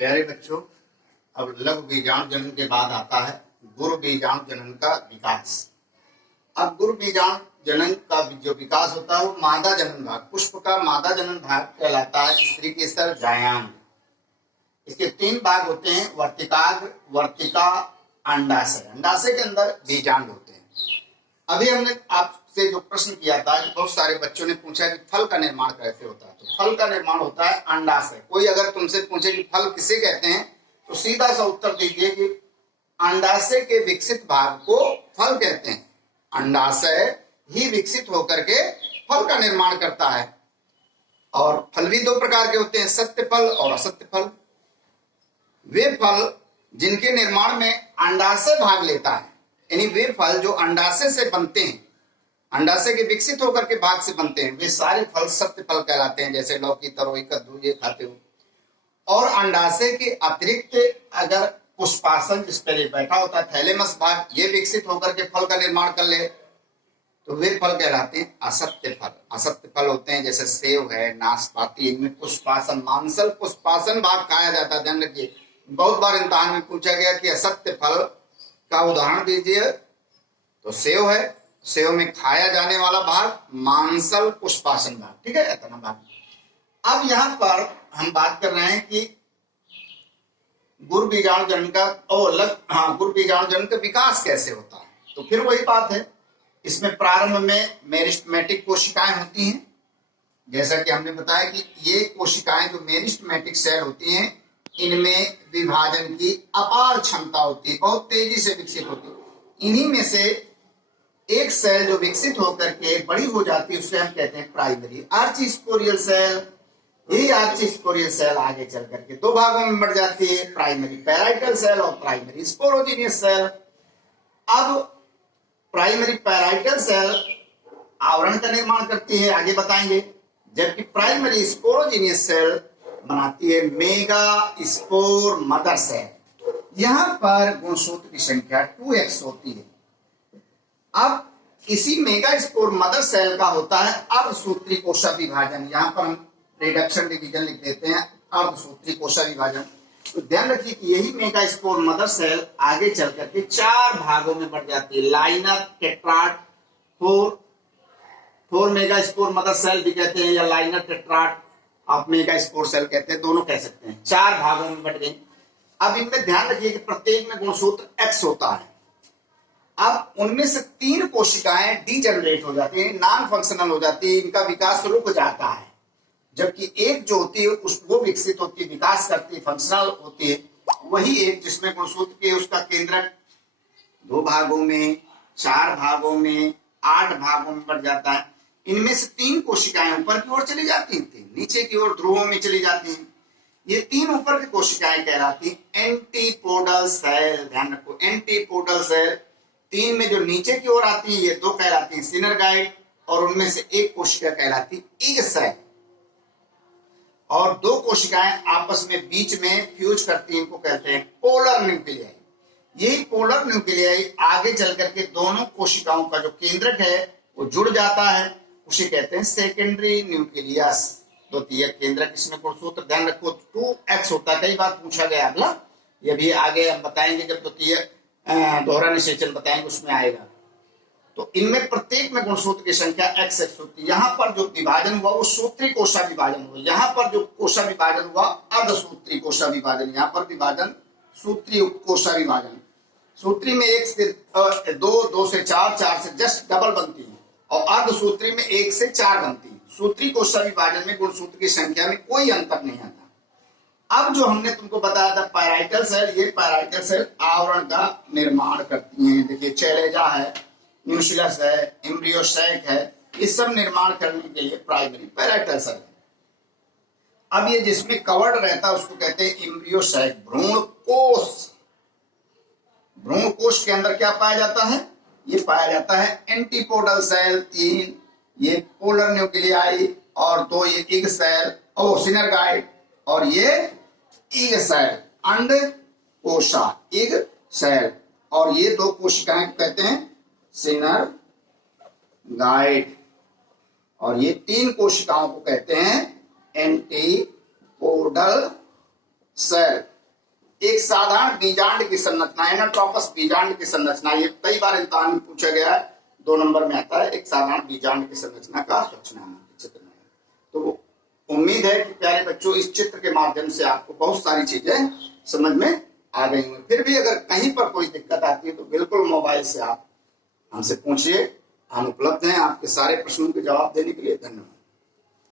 प्यारे बच्चों, अब लघु बीजाणु जनन के बाद आता है गुरु बीजाणु जनन का विकास। अब गुरु बीजाणु जनन का जो विकास होता है वो मादा जनन भाग, पुष्प का मादा जनन भाग कहलाता है। स्त्री केसर जायांग। इसके 3 भाग होते हैं, वर्तिकाग्र, वर्तिका, अंडाशय। अंडाशय के अंदर बीजांड होते हैं। अभी हमने आपसे जो प्रश्न किया था कि बहुत सारे बच्चों ने पूछा कि फल का निर्माण कैसे होता है, तो फल का निर्माण होता है अंडाशय। कोई अगर तुमसे पूछे कि फल किसे कहते हैं तो सीधा सा उत्तर दीजिए कि अंडाशय के विकसित भाग को फल कहते हैं। अंडाशय ही विकसित होकर के फल का निर्माण करता है। और फल भी 2 प्रकार के होते हैं, सत्य फल और असत्य फल। वे फल जिनके निर्माण में अंडाशय भाग लेता है, यानी वे फल जो अंडाशय से बनते हैं, अंडाशय के विकसित होकर के भाग से बनते हैं, वे सारे फल सत्य फल कहलाते हैं। जैसे लौकी, तरोई, कद्दू ये खाते हो। और अंडाशय के अतिरिक्त अगर पुष्पासन जिस पर बैठा होता है थैलेमस भाग, ये विकसित होकर के फल का निर्माण कर ले तो वे फल कहलाते हैं असत्य फल। असत्य फल होते हैं जैसे सेव है, नाशपाती, इनमें पुष्पासन, मांसल पुष्पासन भाग खाया जाता है। ध्यान रखिए, बहुत बार इम्तिहान में पूछा गया कि असत्य फल का उदाहरण दीजिए, तो सेव है, सेव में खाया जाने वाला भाग मांसल पुष्पासन भाग, ठीक है, इतना भाग। अब यहाँ पर हम बात कर रहे हैं कि गुरु बीजाणु जनन का गुरु बीजाणु जनन का विकास कैसे होता है। तो फिर वही बात है, इसमें प्रारंभ में मेरिस्टेमेटिक कोशिकाएं होती हैं। जैसा कि हमने बताया कि ये कोशिकाएं जो मेरिस्टेमेटिक सेल होती हैं, इनमें विभाजन की अपार क्षमता होती है, बहुत तेजी से विकसित होती है। इन्हीं में से एक सेल जो विकसित होकर के बड़ी हो जाती है उसे हम कहते हैं प्राइमरी आर्चिस्पोरियल सेल। यही आर्चिस्पोरियल सेल आगे चल करके 2 भागों में बढ़ जाती है, प्राइमरी पैराइटल सेल और प्राइमरी स्पोरोजीनियस सेल। अब प्राइमरी पैराइटल सेल आवरण का निर्माण करती है, आगे बताएंगे, जबकि प्राइमरी स्पोरोजीनियस सेल बनाती है मेगा स्पोर मदर सेल। यहां पर गुणसूत्र की संख्या 2x होती है। अब इसी मेगा स्पोर मदर सेल का होता है अर्धसूत्री कोशा विभाजन। यहां पर हम रिडक्शन डिवीजन लिख देते हैं, अर्धसूत्री कोशा विभाजन। तो ध्यान रखिए कि यही मेगा स्पोर मदर सेल आगे चल करके 4 भागों में बढ़ जाती है, linear, tetrad, 4 megaspore mother cell भी कहते हैं, या लाइनर, टेट्राड, आप मेगा स्पोर सेल कहते हैं, दोनों कह सकते हैं। 4 भागों में बढ़ गई। अब इनमें ध्यान रखिए कि प्रत्येक में गुणसूत्र X होता है। अब उनमें से 3 कोशिकाएं डीजेनरेट हो जाती है, नॉन फंक्शनल हो जाती है, इनका विकास रुक जाता है। जबकि एक जो होती है वो विकसित होती है, विकास करती है, फंक्शनल होती है। वही एक जिसमें गुणसूत्र के उसका केंद्रक 2 भागों में, 4 भागों में, 8 भागों में बढ़ जाता है। इनमें से 3 कोशिकाएं ऊपर की ओर चली जाती हैं, 3 नीचे की ओर ध्रुवों में चली जाती हैं। ये 3 ऊपर की कोशिकाएं कहलाती हैं एंटीपोडल सेल। ध्यान रखो, एंटीपोडल सेल। 3 में जो नीचे की ओर आती है ये 2 कहलाती हैं सिनरगाइड, और उनमें से एक कोशिका कहलाती है इग सेल। और 2 कोशिकाएं आपस में बीच में फ्यूज करती हैं, इनको कहते हैं पोलर न्यूक्लियाई। यही पोलर न्यूक्लियाई आगे चल करके दोनों कोशिकाओं का जो केंद्रक है वो जुड़ जाता है, उसे कहते हैं सेकेंडरी न्यूक्लियस। द्वितीयक केंद्रक, इसमें गुणसूत्र ध्यान रखो 2x होता है, कई बार पूछा गया अगला, ये भी आगे हम बताएंगे जब द्वितीयक दोहरा निषेचन बताएंगे उसमें आएगा। तो इनमें प्रत्येक में गुणसूत्र की संख्या x होती है। यहाँ पर जो विभाजन हुआ वो सूत्री कोशा विभाजन हुआ, यहाँ पर जो कोशा विभाजन हुआ अर्धसूत्री कोशा विभाजन। यहाँ पर विभाजन सूत्री कोशा विभाजन। सूत्री में 1 से 2, 2 से 4, 4 से जस्ट डबल बनती है, और अर्धसूत्री में 1 से 4 बनती है। सूत्री कोशा विभाजन में गुणसूत्र की संख्या में कोई अंतर नहीं आता। अब जो हमने तुमको बताया था पैराइटल सेल, ये पैराइटल सेल आवरण का निर्माण करती हैं। देखिए चैलेजा है, न्यूक्लियस है, एम्ब्रियोसैक है, ये सब निर्माण करने के लिए प्राइमरी पैराइटल सेल है। अब ये जिसमें कवर्ड रहता है उसको कहते हैं एम्ब्रियोसैक, भ्रूण कोश। भ्रूण कोश के अंदर क्या पाया जाता है? ये पाया जाता है एंटीपोडल सेल 3, ये पोलर न्यूक्लियाई, और 2 ये इग सेल, सिनरगाइड, और ये इग सेल, अंड कोशा, इग सेल। और ये 2 कोशिकाएं कहते हैं सिनरगाइड, और ये 3 कोशिकाओं को कहते हैं एंटीपोडल सेल एक साधारण बीजांड की संरचना, एनाट्रोपस बीजांड की संरचना, ये कई बार इम्तिहान में पूछा गया है, 2 नंबर में आता है। एक साधारण बीजांड की संरचना का सूचना चित्र में। तो उम्मीद है कि प्यारे बच्चों इस चित्र के माध्यम से आपको बहुत सारी चीजें समझ में आ गई होंगी। फिर भी अगर कहीं पर कोई दिक्कत आती है तो बिल्कुल मोबाइल से आप हमसे पूछिए, हम उपलब्ध हैं आपके सारे प्रश्नों के जवाब देने के लिए। धन्यवाद।